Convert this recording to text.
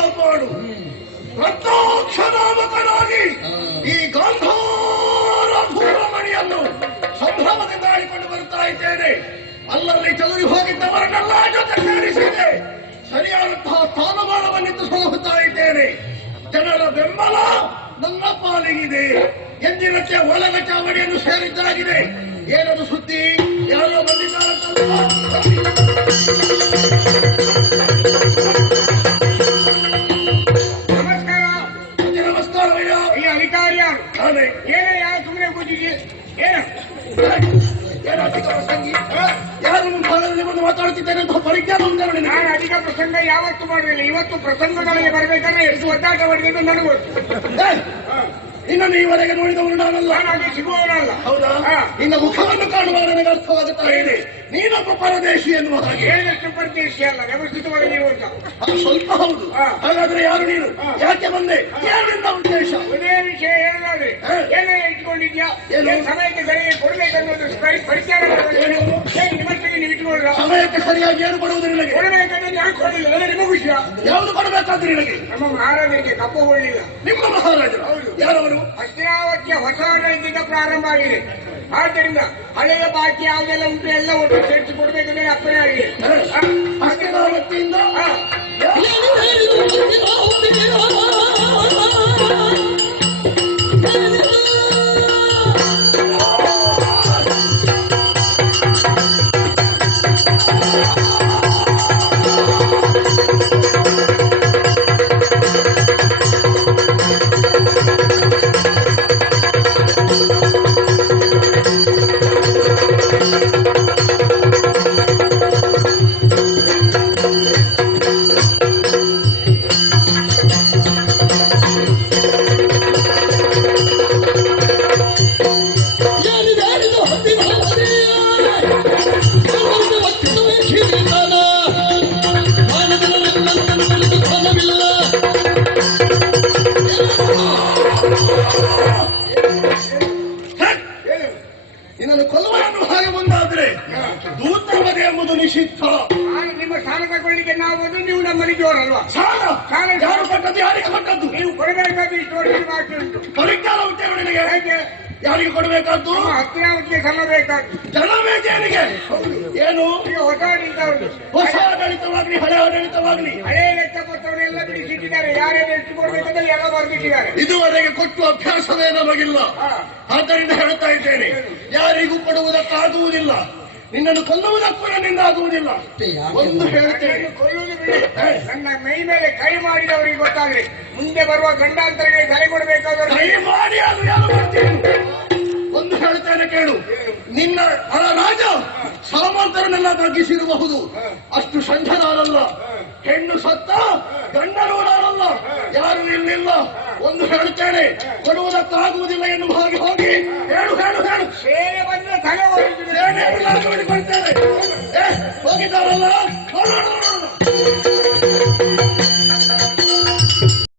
ಕಾಪಾಡು. ರತ್ನಾಕ್ಷನಾಮಕನಾಗಿ ಈ ಗಾಂಧಾರ ಭೂರಮಣಿಯನ್ನು ಸಂಭ್ರಮದಿಂದ ಆಡಿಕೊಂಡು ಬರ್ತಾ ಇದ್ದೇನೆ. ಅಲ್ಲಲ್ಲಿ ಚದುರಿ ಹೋಗಿದ್ದವರನ್ನೆಲ್ಲ ಜೊತೆ ಸೇರಿಸಿದೆ. ಸರಿಯಾದಂತಹ ಸ್ಥಾನಮಾನವನ್ನಿದ್ದು ಹೋಗುತ್ತಾ ಇದ್ದೇನೆ. ಜನರ ಬೆಂಬಲ ನನ್ನ ಪಾಲಿಗಿದೆ. ಎಂದಿನಕ್ಕೆ ಒಳಗ ಚಾವಡಿಯನ್ನು ಸೇರಿದ್ದಾಗಿದೆ. ಏನದು ಸುದ್ದಿ? ಯಾರೋ ಬಂದಿದ್ದಾರಂತಲ್ಲ. ಸುಮ್ಮನೆ ಕೂತಿದ್ದೆ ಏನು ಅಧಿಕ ಪ್ರಸಂಗಿ ಯಾರು ನಿಮ್ಮ ಭಾಗದಲ್ಲಿ ಬಂದು ಮಾತಾಡುತ್ತಿದ್ದೇನೆ ಅಂತ ಪರಿಜ್ಞಾನ ಉಂಟು. ನಾನು ಅಧಿಕ ಪ್ರಸಂಗ ಯಾವತ್ತು ಮಾಡಲಿಲ್ಲ. ಇವತ್ತು ಪ್ರಸಂಗಗಳಿಗೆ ಬರಬೇಕಾದ್ರೆ ಎಷ್ಟು ಒದ್ದಾಟ ಮಾಡಿದೆ ನನಗೆ ಗೊತ್ತು. ಇನ್ನು ನೀವರೆಗೆ ನೋಡಿದವರು ನಾನಲ್ಲ, ನಾನಾಗಿ ಸಿಗುವವನಲ್ಲ. ಹೌದಾ? ಇನ್ನು ಮುಖವನ್ನು ಕಾಣುವಾಗ ನನಗೆ ಅರ್ಥವಾಗುತ್ತಾ ಇದೆ ನೀನೊಬ್ಬ ಪರದೇಶಿ ಎನ್ನುವ ಹಾಗೆ. ಹೇಳಿದಷ್ಟು ಪರದೇಶಿ ಅಲ್ಲ, ವ್ಯವಸ್ಥಿತವಾಗಿ ನೀವು ಅಂತ. ಸ್ವಲ್ಪ ಹೌದು. ಹಾಗಾದ್ರೆ ಯಾರು ನೀನು? ಯಾಕೆ ಬಂದೆ? ಏನಿಂದ ಉದ್ದೇಶ? ಒಂದೇ ವಿಷಯ ಹೇಳೋದಾದ್ರೆ ಏನೇ ಇಟ್ಕೊಂಡಿದ್ಯಾ? ಸಮಯಕ್ಕೆ ಸರಿಯಾಗಿ ಕೊಡಬೇಕನ್ನೋದು ಪರಿಚಾರ ನಿಮ್ಮಷ್ಟಿಗೆ ನೀವು ಇಟ್ಕೊಳ್ಳ. ಸಮಯಕ್ಕೆ ಸರಿಯಾಗಿ ಏನು ಕೊಡುವುದು ನಿನಗೆ? ಕೊಡಬೇಕನ್ನೋದು ಯಾಕೆ ಕೊಡಲಿಲ್ಲ? ನಿಮಗೂ ವಿಷಯ ಯಾವುದು ಕೊಡಬೇಕಾದ್ರೆ ನಿನಗೆ? ನಮ್ಮ ಮಹಾರಾಜರಿಗೆ ಕಪ್ಪು ಕೊಡಲಿಲ್ಲ. ನಿಮ್ಮ ಮಹಾರಾಜರು? ಹೌದು. ಯಾರವರು? ಹಸ್ತಿನಾವತಿಯ ಹೊಸ ಆಡಳಿತದಿಂದ ಪ್ರಾರಂಭ ಆಗಿದೆ. ಆದ್ದರಿಂದ ಹಳೆಯ ಬಾಕಿ ಯಾವುದೆಲ್ಲ ಉಂಟು ಎಲ್ಲ ಒಟ್ಟು ಸೇರಿಸಿ ಕೊಡ್ಬೇಕಂದ್ರೆ ಅಪ್ಪನೇ ಆಗಿದೆ. ಹಸ್ತಿನಾವತಿಯಿಂದ ಇನ್ನೊಂದು ಕೊಲ್ಲವನ್ನು ಹಾಗೆ ಮುಂದಾದ್ರೆ ದೂತವದೆ ಎಂಬುದು ನಿಷಿದ್ಧ. ನಿಮ್ಮ ಸಾಲ ತಗೊಳ್ಳಿಕ್ಕೆ ನಾವು ಬಂದು ನೀವು ನಮ್ಮಲ್ಲಿ ಜೋರಲ್ವಾ? ಸಾಲ ಯಾರು ಕೊಟ್ಟದ್ದು? ಯಾರಿಗೆ ಕೊಟ್ಟದ್ದು? ನೀವು ಕೊಡಬೇಕಾದ ಇಷ್ಟು ವರ್ಷ ಬಾಕಿ ಉಂಟು. ಪರಿಜ್ಞಾನ ಉಂಟೆ ನಿನಗೆ? ಹೇಗೆ? ಯಾರಿಗೆ ಕೊಡಬೇಕಾದ್ದು? ಹತ್ತಿರಾವತಿಗೆ ಸಲ ಬೇಕಾದ್ದು. ಜನಮೇಜನಿಗೆ ಏನು? ಈಗ ಹೊಸ ಆಡಳಿತ ಉಂಟು. ಹೊಸ ಆಡಳಿತವಾಗ್ಲಿ ಹಳೆ ಆಡಳಿತವಾಗ್ಲಿ ಹಳೆ ಲೆಕ್ಕ ಕೊಟ್ಟವರೆಲ್ಲ ಬಿಡಿಸಿಟ್ಟಿದ್ದಾರೆ. ಯಾರ್ಯಾರು ಎಷ್ಟು ಕೊಡ್ಬೇಕಂತ ಎಲ್ಲ ಬರೆದಿಟ್ಟಿದ್ದಾರೆ. ಇದುವರೆಗೆ ಕೊಟ್ಟು ಅಭ್ಯಾಸವೇ ನಮಗಿಲ್ಲ. ಆದ್ದರಿಂದ ಹೇಳ್ತಾ ಇದ್ದೇನೆ, ಯಾರಿಗೂ ಕೊಡುವುದಕ್ಕಾಗುವುದಿಲ್ಲ. ನಿನ್ನನ್ನು ಕೊಲ್ಲುವುದಕ್ಕೂ ನನ್ನಿಂದ ಆಗುವುದಿಲ್ಲ. ಒಂದು ಹೇಳ್ತೇನೆ, ಕೊಲ್ಲುವುದು ಬಿಡಿ. ನನ್ನ ಮೈ ಮೇಲೆ ಕೈ ಮಾಡಿದವರಿಗೆ ಗೊತ್ತಾಗ್ಲಿ. ಮುಂದೆ ಬರುವ ಗಂಡಾಂತರಗಳಿಗೆ ಕೈ ಕೊಡಬೇಕಾದವರು ಕೈ ಮಾಡಿ ಅದು ಯಾರು ಮಾಡ್ತೇನೆ. ಒಂದು ಹೇಳ್ತೇನೆ ಕೇಳು. ನಿನ್ನ ರಾಜ ಸಾಮಂತರನ್ನೆಲ್ಲ ತಗ್ಗಿಸಿರಬಹುದು. ಅಷ್ಟು ಸಂಘನಾರಲ್ಲ. ಹೆಣ್ಣು ಸತ್ತ ಗಂಡನೂ ನಾನಲ್ಲ. ಯಾರು ಇಲ್ಲಿಲ್ಲ. ಒಂದು ಹೇಳ್ತೇನೆ, ಕೊಡುವುದಕ್ಕಾಗುವುದಿಲ್ಲ ಎನ್ನುವ ಹಾಗೆ ಹೋಗಿ ಹೇಳು ಹೇಳು ಹೇಳು. ಸೇನೆ ಬಂದ್ರೆ ತಲೆ ಸೇನೆ ಕೊಡ್ತೇನೆ. ಹೋಗಿದ್ದಾರಲ್ಲ